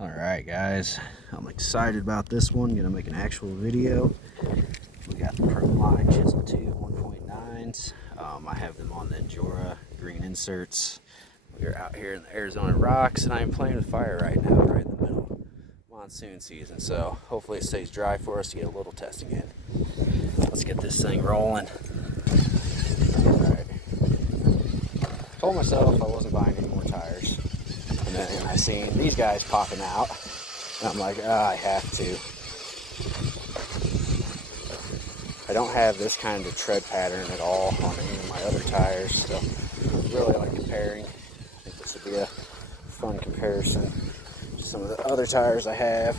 Alright guys, I'm excited about this one. Gonna make an actual video. We got the Pro Line Chisel 2 1.9s. I have them on the Endura green inserts. We're out here in the Arizona rocks and I'm playing with fire right now, right in the middle of monsoon season. So hopefully it stays dry for us to get a little testing in. Let's get this thing rolling. Alright. Told myself I wasn't buying any more tires. And then I seen these guys popping out, and I'm like, I have to. I don't have this kind of tread pattern at all on any of my other tires, so I really like comparing. I think this would be a fun comparison to some of the other tires I have.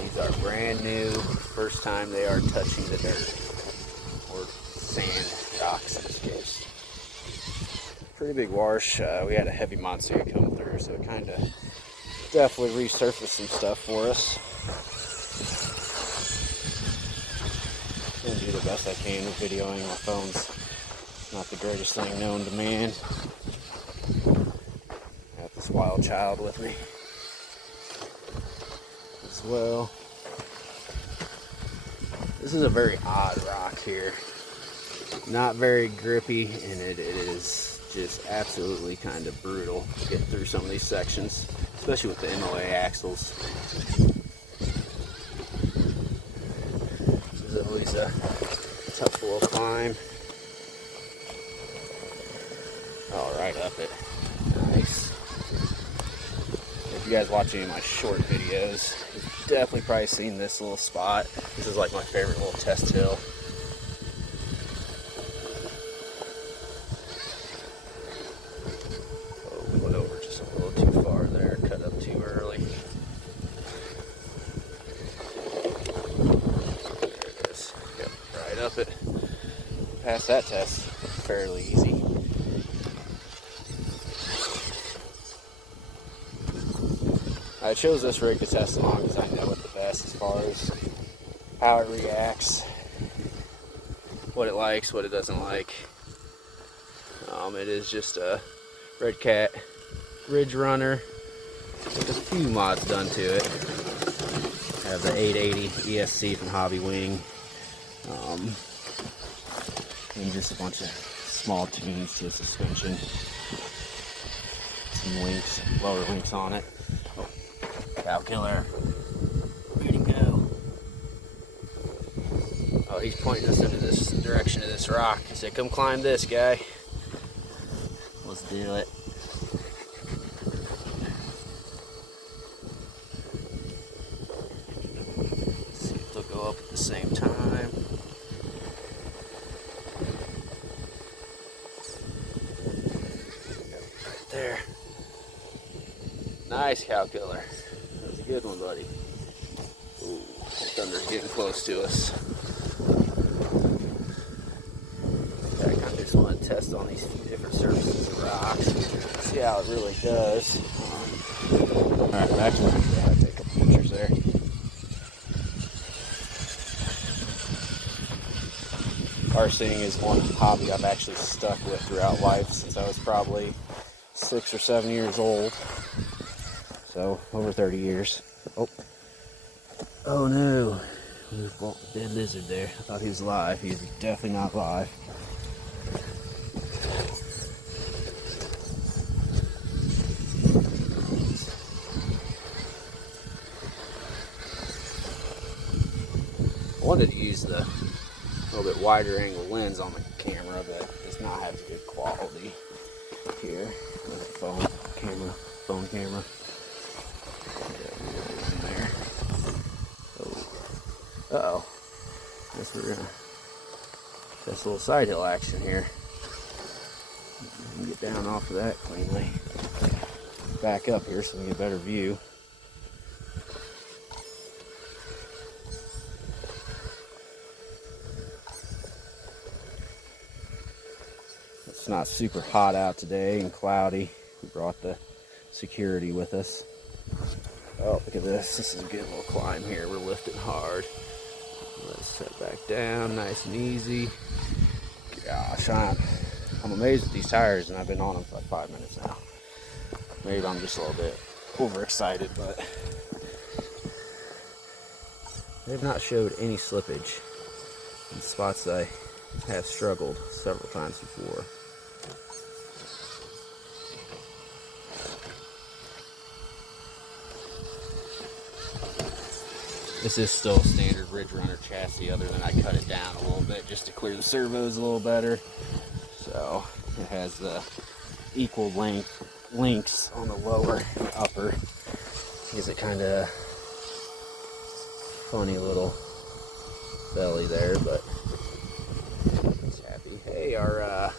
These are brand new, first time they are touching the dirt, or sand, rocks in this case. Pretty big wash. We had a heavy monsoon come through, so it kind of definitely resurfaced some stuff for us. Gonna do the best I can with videoing. My phone's not the greatest thing known to man. I got this wild child with me as well. This is a very odd rock here. Not very grippy, and it is just absolutely kind of brutal to get through some of these sections, especially with the MOA axles. This is always a tough little climb. All right, up it. Nice. If you guys watch any of my short videos, you've definitely probably seen this little spot. This is like my favorite little test hill. Oh, we went over just a little too far there, cut up too early. There it is. Yep, right up it. Passed that test fairly easy. I chose this rig to test them on because I know it the best as far as how it reacts, what it likes, what it doesn't like. It is just a redcat RidgeRunner with a few mods done to it. I have the 880 ESC from Hobby Wing, and just a bunch of small tunes to the suspension, some links, lower links on it. Oh, cow killer, ready to go. Oh, he's pointing us into this direction of this rock. He said, come climb this, guy. Let's do it. Let's see if they'll go up at the same time. Yep, right there. Nice, cow killer. That was a good one, buddy. Ooh, thunder's getting close to us. I kind of just want to test on these few different surfaces of rocks, see how it really does. Alright, back to the video. I'll take a couple pictures there. RCing is one hobby I've actually stuck with throughout life since I was probably 6 or 7 years old. So, over 30 years. Oh no. There's a dead lizard there. I thought he was live. He's definitely not live. I wanted to use the little bit wider angle lens on the camera, but it's not having good quality here. Phone camera. Uh-oh. Guess we're gonna test a little side hill action here. Get down off of that cleanly. Back up here so we get a better view. It's not super hot out today and cloudy. We brought the security with us. Oh, look at this. This is a good little climb here. We're lifting hard. Let's set back down nice and easy. gosh, I'm amazed with these tires, and I've been on them for like 5 minutes now. Maybe I'm just a little bit overexcited, but they've not showed any slippage in spots I have struggled several times before. This is still a standard RidgeRunner chassis, other than I cut it down a little bit just to clear the servos a little better. So it has the equal links on the lower and upper. Gives it kind of funny little belly there, but it's happy. Hey, our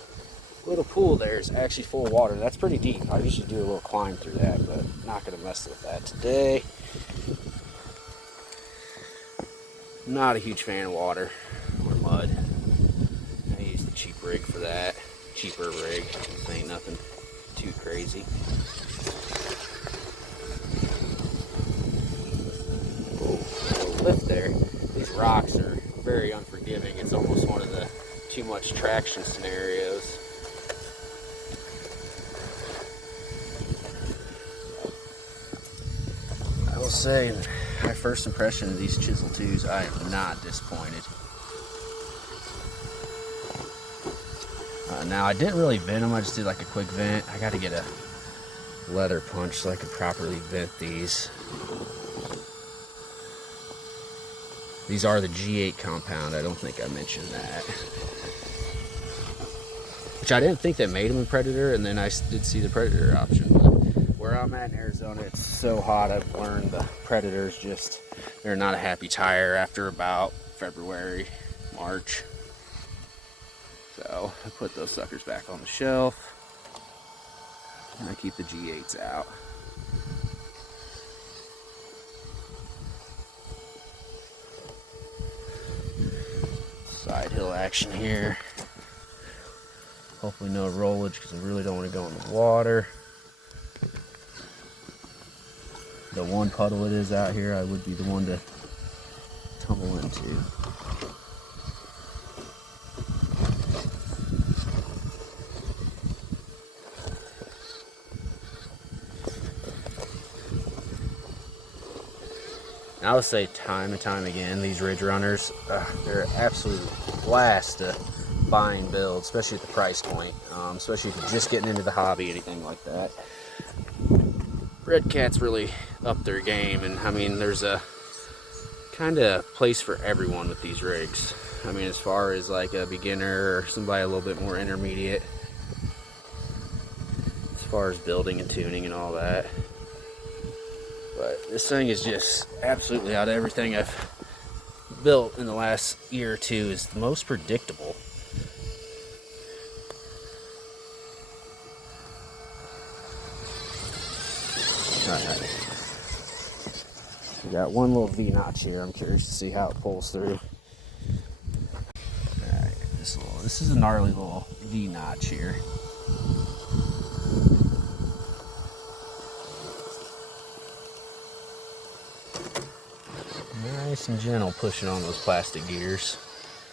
little pool there is actually full of water. That's pretty deep. I usually do a little climb through that, but not going to mess with that today. Not a huge fan of water or mud. I use the cheap rig for that. Cheaper rig. This ain't nothing too crazy. Oh, lift there. These rocks are very unforgiving. It's almost one of the too much traction scenarios. I will say, my first impression of these Chisel 2s, I am not disappointed. Now, I didn't really vent them, I just did like a quick vent. I got to get a leather punch so I can properly vent these. These are the G8 compound, I don't think I mentioned that. Which I didn't think that made them in Predator, and then I did see the Predator option. But where I'm at in Arizona, it's so hot, I've learned the Predators they're not a happy tire after about February, March. So I put those suckers back on the shelf, and I keep the G8s out. Side hill action here. Hopefully no rollage, because I really don't want to go in the water. The one puddle it is out here, I would be the one to tumble into. And I would say time and time again, these RidgeRunners, they're an absolute blast to buy and build, especially at the price point, especially if you're just getting into the hobby, anything like that. Redcat's really up their game, and I mean, there's a kind of place for everyone with these rigs. I mean, as far as like a beginner or somebody a little bit more intermediate, as far as building and tuning and all that. But this thing is just absolutely, out of everything I've built in the last year or two, is the most predictable. Alright. We got one little V-notch here. I'm curious to see how it pulls through. Alright, this is a gnarly little V-notch here. Nice and gentle pushing on those plastic gears.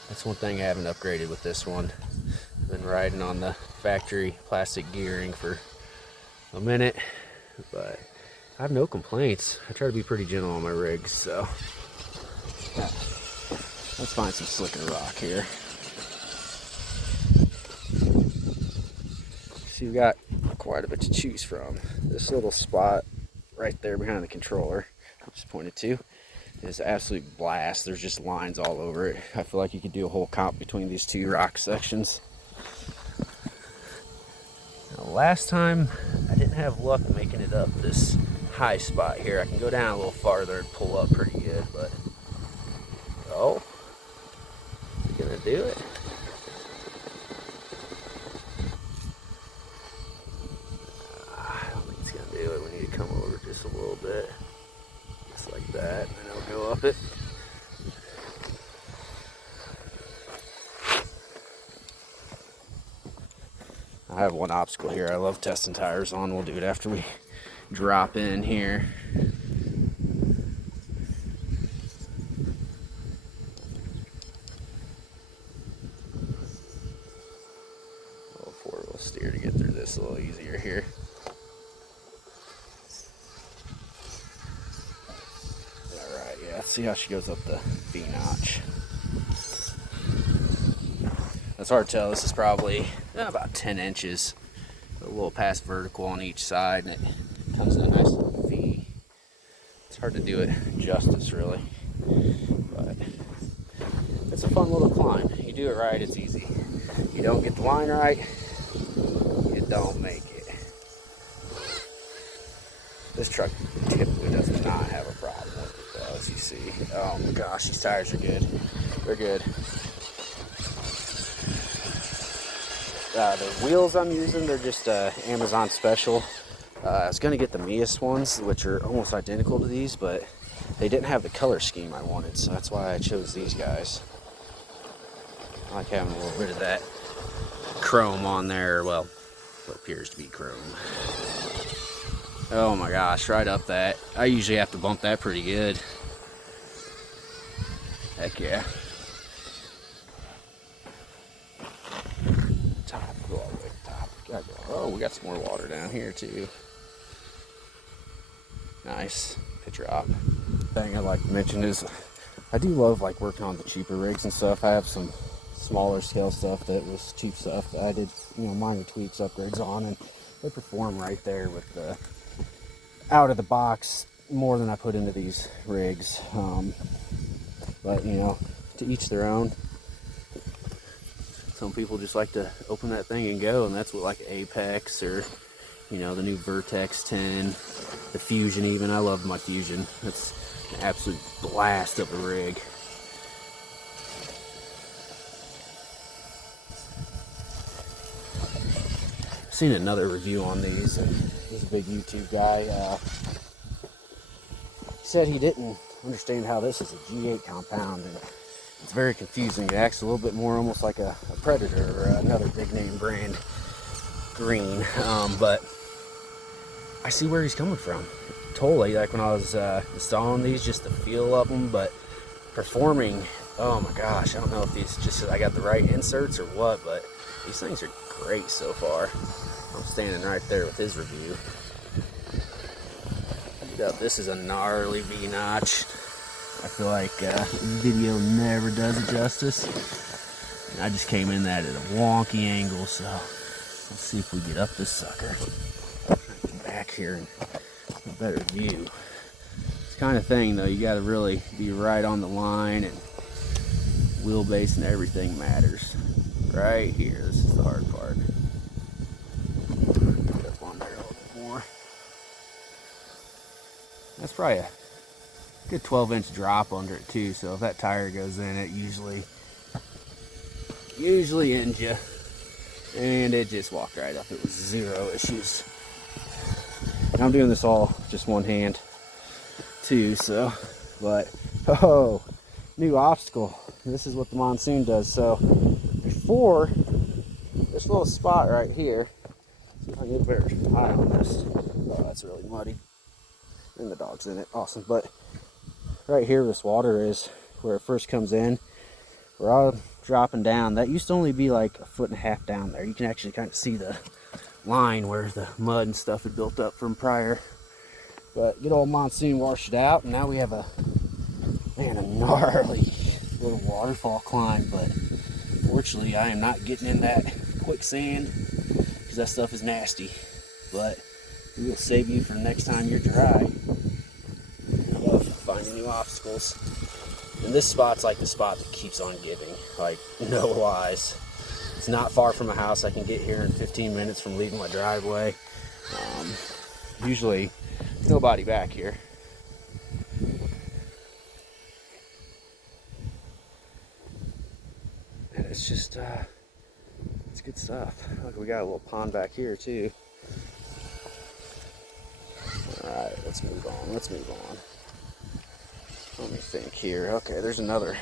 That's one thing I haven't upgraded with this one. I've been riding on the factory plastic gearing for a minute, but I have no complaints. I try to be pretty gentle on my rigs, so yeah. Let's find some slicker rock here. So you've got quite a bit to choose from. This little spot right there behind the controller, I just pointed to, is absolute blast. There's just lines all over it. I feel like you could do a whole comp between these two rock sections. Now, last time I didn't have luck making it up this high spot here. I can go down a little farther and pull up pretty good, but oh, you gonna do it? I don't think it's gonna do it. We need to come over just a little bit. Just like that, and then I'll go up it. I have one obstacle here I love testing tires on. We'll do it after we drop in here. steer to get through this a little easier here. Alright, yeah, let's see how she goes up the V-notch. It's hard to tell. This is probably about 10 inches. A little past vertical on each side, and it comes in a nice little V. It's hard to do it justice, really. But it's a fun little climb. You do it right, it's easy. You don't get the line right, you don't make it. This truck typically does not have a problem with it, though, as you see. Oh my gosh, these tires are good. They're good. The wheels I'm using, they're just Amazon special. I was going to get the Mias ones, which are almost identical to these, but they didn't have the color scheme I wanted, so that's why I chose these guys. I like having a little bit of that chrome on there, well, what appears to be chrome. Oh my gosh, right up that. I usually have to bump that pretty good. Heck yeah. Top, go all the way to the top. Gotta go. Oh, we got some more water down here too. Nice. Pitch drop. Thing I'd like to mention is I do love like working on the cheaper rigs and stuff. I have some smaller scale stuff that was cheap stuff that I did, minor tweaks, upgrades on, and they perform right there with the out of the box more than I put into these rigs. But to each their own. Some people just like to open that thing and go, and that's what like Apex or the new Vertex 10, the Fusion even. I love my Fusion. It's an absolute blast of a rig. I've seen another review on these, and he's a big YouTube guy. He said he didn't understand how this is a G8 compound, and it's very confusing. It acts a little bit more almost like a Predator or another big name brand green, but I see where he's coming from. Totally, like when I was installing these, just the feel of them, but performing, oh my gosh, I don't know if these just I got the right inserts or what, but these things are great so far. I'm standing right there with his review. This is a gnarly V-notch. I feel like video never does it justice. I just came in that at a wonky angle, so let's see if we get up this sucker. Get back here and a better view. This kind of thing, though, you got to really be right on the line, and wheelbase and everything matters. Right here, this is the hard part. Get up on there a little bit more. That's probably a good 12-inch drop under it too, so if that tire goes in, it usually ends you. And it just walked right up. It was zero issues. And I'm doing this all just one hand too, so, but oh, new obstacle. This is what the monsoon does. So before this little spot right here, see if I can get a better eye on this. Oh, that's really muddy. And the dog's in it. Awesome. But right here, this water is where it first comes in. We're all dropping down. That used to only be like 1.5 feet down there. You can actually kind of see the line where the mud and stuff had built up from prior. But good old monsoon washed it out, and now we have a gnarly little waterfall climb. But fortunately, I am not getting in that quicksand because that stuff is nasty. But we will save you for next time you're dry. I love finding new obstacles. And this spot's like the spot that keeps on giving. Like, no lies. It's not far from a house. I can get here in 15 minutes from leaving my driveway. Usually, nobody back here. And it's just, it's good stuff. Look, we got a little pond back here, too. Alright, let's move on. Let me think here. Okay, there's another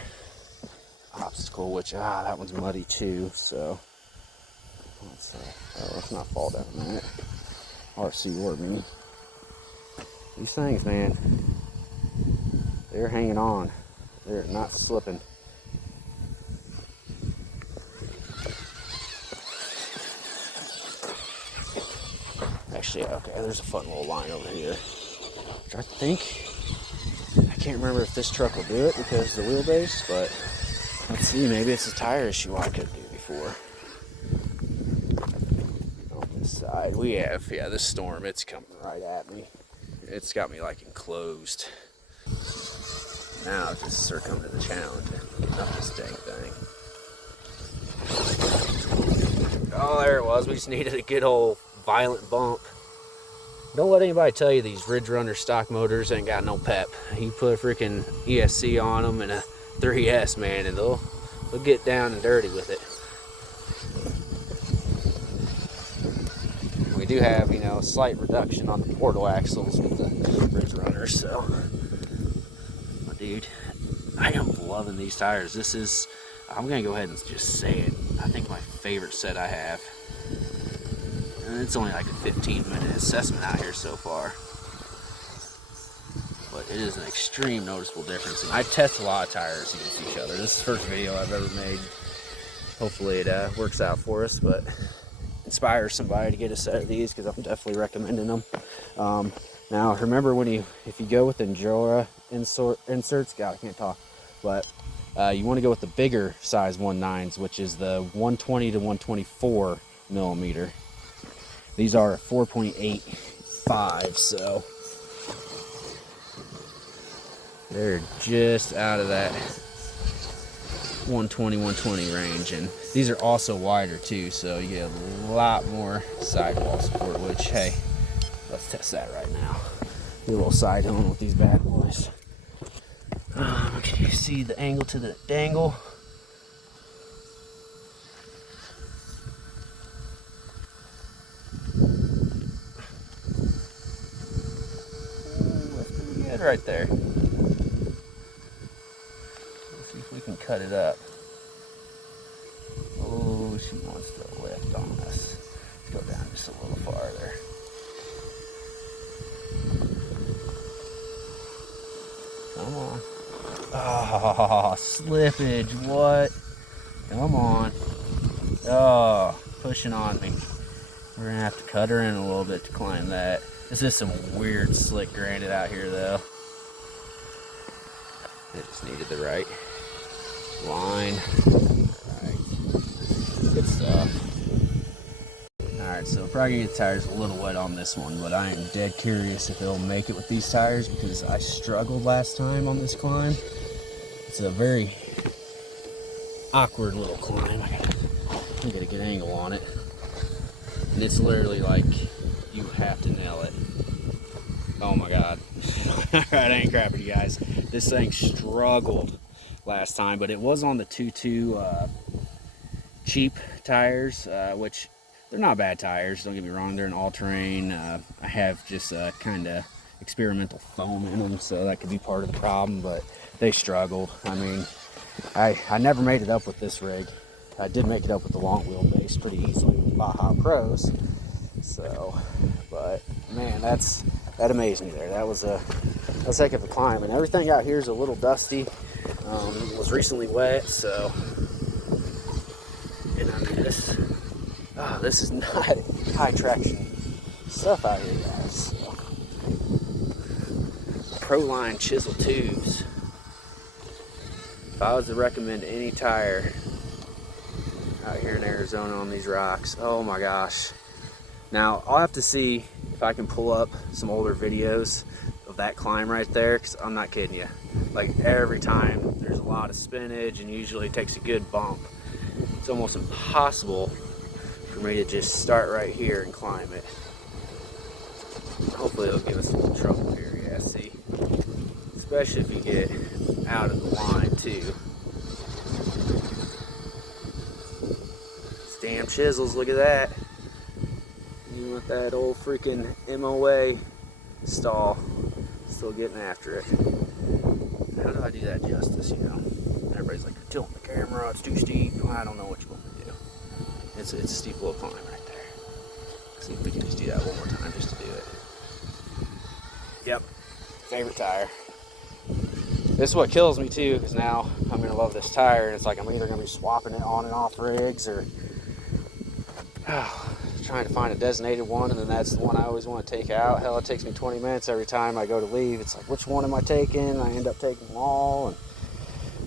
obstacle, which, that one's muddy too, so let's not fall down that. RC or me. These things, man, they're hanging on. They're not slipping. actually, okay, there's a fun little line over here, which I think, I can't remember if this truck will do it because of the wheelbase, but let's see, maybe it's a tire issue I couldn't do before. On this side, we have, yeah, this storm, it's coming right at me. It's got me like enclosed. Now it's just succumb to the challenge and getting up this dang thing. Oh, there it was. We just needed a good old violent bump. Don't let anybody tell you these RidgeRunner stock motors ain't got no pep. You put a freaking ESC on them and a 3S, man, and they'll get down and dirty with it. We do have, you know, a slight reduction on the portal axles with the RidgeRunner, so. But dude, I am loving these tires. This is, I'm gonna go ahead and just say it, I think my favorite set I have. And it's only like a 15-minute assessment out here so far. But it is an extreme noticeable difference. And I test a lot of tires against each other. This is the first video I've ever made. Hopefully it works out for us, but inspires somebody to get a set of these because I'm definitely recommending them. Now remember, if you go with Endura inserts, God, I can't talk, but you want to go with the bigger size 1.9s, which is the 120 to 124 millimeter. These are a 4.85, so they're just out of that 120 range, and these are also wider too, so you get a lot more sidewall support, which, hey, let's test that right now. Do a little side hone with these bad boys. Can you see the angle to the dangle? Ooh, that's pretty good right there. Let's see if we can cut it up. Oh, she wants to lift on us. Let's go down just a little farther. Come on. Oh, slippage, what? Come on. Oh, pushing on me. We're gonna have to cut her in a little bit to climb that. This is some weird slick granite out here though. It just needed the right line. Alright, good stuff. Alright, so probably gonna get the tires a little wet on this one, but I am dead curious if it'll make it with these tires because I struggled last time on this climb. It's a very awkward little climb. I gotta get a good angle on it. And it's literally like you have to nail it. Oh my god. Alright, I ain't crapping you guys. This thing struggled last time, but it was on the 2.2 cheap tires, which they're not bad tires, don't get me wrong. They're an all-terrain. I have just kind of experimental foam in them, so that could be part of the problem, but they struggled. I mean, I never made it up with this rig. I did make it up with the long wheelbase pretty easily with Baja Pros. So, but man, that amazed me there. That was a heck of a climb, and everything out here is a little dusty. It was recently wet, so, and I mean this is not high traction stuff out here, guys. Proline Chisel tubes. If I was to recommend any tire out here in Arizona on these rocks, oh my gosh. Now, I'll have to see if I can pull up some older videos of that climb right there, because I'm not kidding you. Like, every time there's a lot of spinach and usually it takes a good bump. It's almost impossible for me to just start right here and climb it. Hopefully it'll give us a little trouble here, yeah, see? Especially if you get out of the line too. These damn chisels, look at that. Even with that old freaking MOA stall, still getting after it. How do I do that justice, you know? Everybody's like, you're tilting the camera, it's too steep. I don't know what you want me to do. It's a steep little climb right there. See if we can just do that one more time just to do it. Yep, favorite tire. This is what kills me too, because now I'm gonna love this tire, and it's like I'm either gonna be swapping it on and off rigs, or trying to find a designated one, and then that's the one I always want to take out. Hell, it takes me 20 minutes every time I go to leave. It's like, which one am I taking? I end up taking them all. And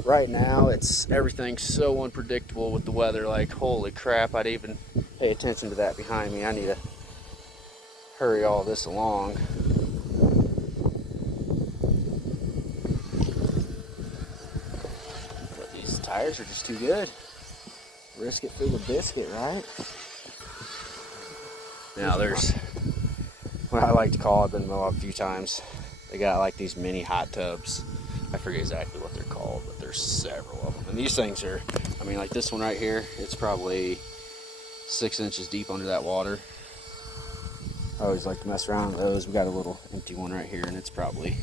right now, everything's so unpredictable with the weather. Like, holy crap, I'd even pay attention to that behind me. I need to hurry all this along. But these tires are just too good. Risk it for the biscuit, right? Now there's what I like to call, I've been mowed a few times. They got like these mini hot tubs. I forget exactly what they're called, but there's several of them. And these things are, I mean, like this one right here, it's probably 6 inches deep under that water. I always like to mess around with those. We got a little empty one right here, and it's probably,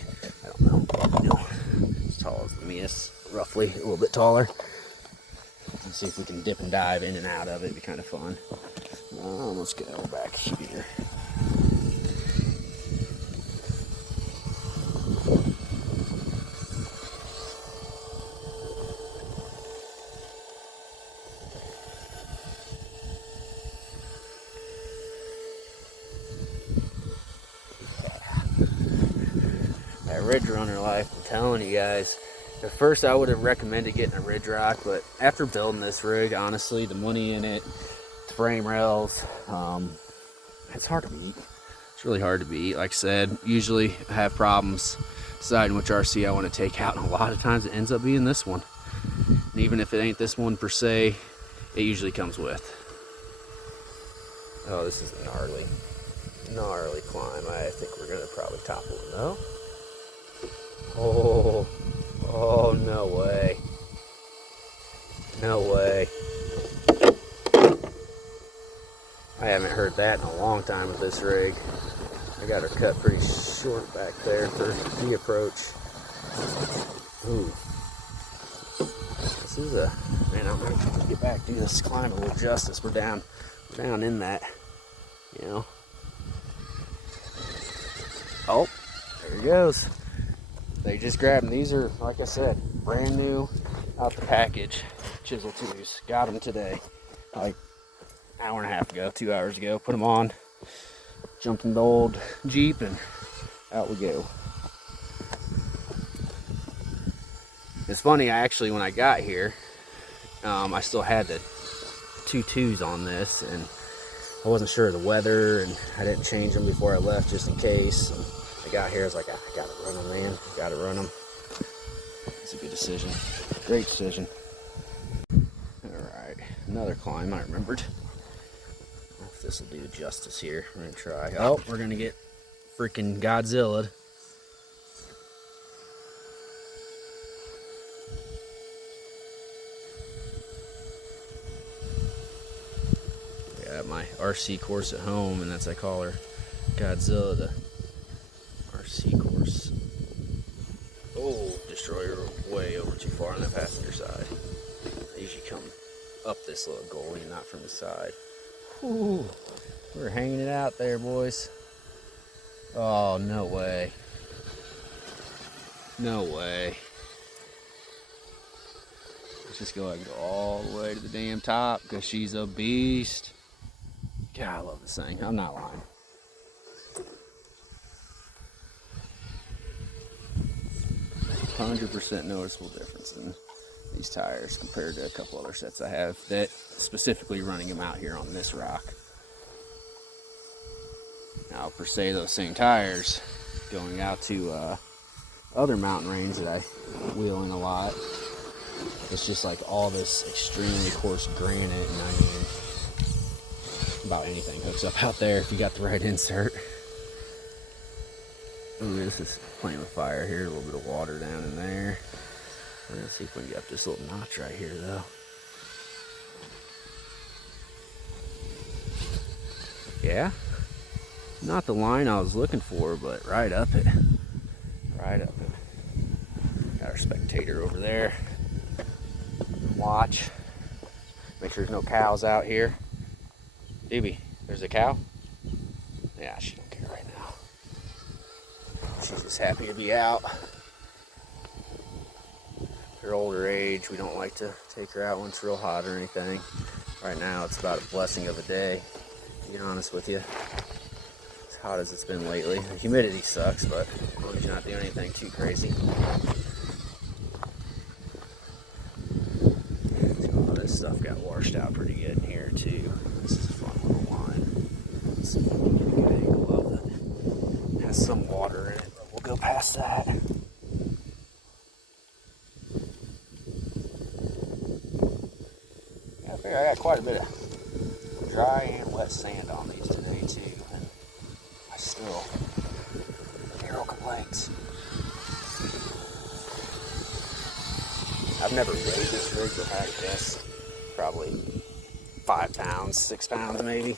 I don't know, as tall as the Mias, roughly, a little bit taller. Let's see if we can dip and dive in and out of it. It'd be kind of fun. Let's go back here. That RidgeRunner life, I'm telling you guys. At first I would have recommended getting a Ridge Rock, but after building this rig, honestly, the money in it, the frame rails, it's hard to beat. It's really hard to beat. Like I said, usually I have problems deciding which RC I want to take out, and a lot of times it ends up being this one. And even if it ain't this one per se, it usually comes with. Oh, this is a gnarly climb. I think we're gonna probably topple it though. Oh, no way. No way. I haven't heard that in a long time with this rig. I got her cut pretty short back there for the approach. Ooh. This is man, I'm gonna get back, do this climb a little justice. We're down in that, you know. Oh, there he goes. They just grabbed them. These are, like I said, brand new out the package. Chisel 2s. Got them today. Like an hour and a half ago, 2 hours ago. Put them on. Jumped in the old Jeep and out we go. It's funny, when I got here, I still had the 2.2s on this, and I wasn't sure of the weather, and I didn't change them before I left just in case. And I got here, I was like, I gotta run them, man. Gotta run them. It's a good decision. Great decision. Alright, another climb I remembered. I don't know if this will do justice here. We're gonna try. Oh, we're gonna get freaking Godzilla'd. I got my RC course at home, and that's, I call her Godzilla, the RC course. Oh, destroyer way over too far on that passenger side. I usually come up this little gully and not from the side. Ooh, we're hanging it out there, boys. Oh, no way. No way. Let's just go ahead and go all the way to the damn top, because she's a beast. God, I love this thing. I'm not lying. %, noticeable difference in these tires compared to a couple other sets I have that specifically running them out here on this rock. Now, per se, those same tires going out to other mountain range that I wheel in a lot, it's just like all this extremely coarse granite, and I mean, about anything hooks up out there if you got the right insert. Ooh, this is playing with fire here. A little bit of water down in there. We're gonna see if we can get up this little notch right here, though. Yeah, not the line I was looking for, but right up it. Right up it. Got our spectator over there. Watch. Make sure there's no cows out here. Doobie, there's a cow? Yeah, she don't care right now. She's just happy to be out. Her older age, we don't like to take her out when it's real hot or anything. Right now, it's about a blessing of a day. to be honest with you. As hot as it's been lately. The humidity sucks, but as long as you're not doing anything too crazy. All this stuff got washed out pretty good in here too. This is a fun little line. Let's see if we can get a good angle of it. It has some water in it, but we'll go past that. I got quite a bit of dry and wet sand on these today too, and I still zero complaints. I've never weighed this rig, but I guess probably 5 pounds, 6 pounds maybe.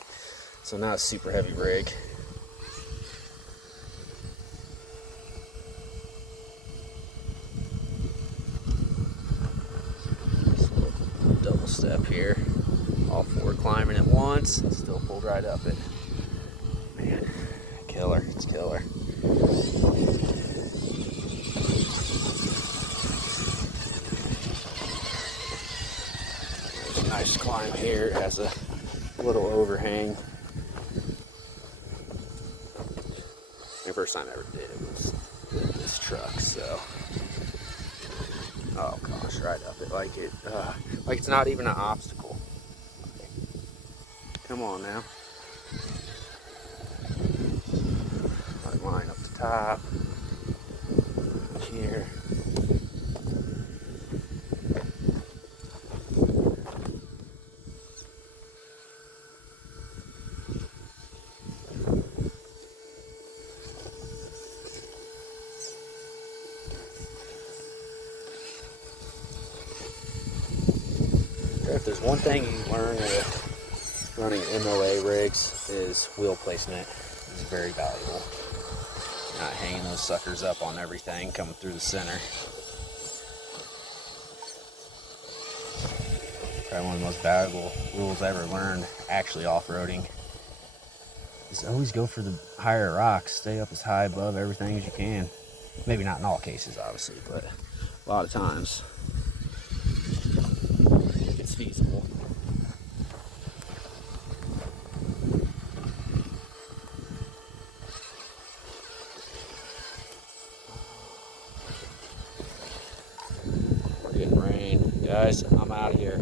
So not a super heavy rig. Double step here, all 4 climbing at once, still pulled right up it. Man, killer, it's killer. There's a nice climb here, it has a little overhang. The first time I ever did it was with this truck, so. Oh gosh, right up it like it's not even an obstacle. Okay. Come on now. Let line up the top. Here. If there's one thing you learn with running MOA rigs is wheel placement is very valuable. Not hanging those suckers up on everything coming through the center. Probably one of the most valuable rules I ever learned actually off-roading is always go for the higher rocks. Stay up as high above everything as you can. Maybe not in all cases, obviously, but a lot of times. It's feasible. We're getting rain. Guys, I'm out of here.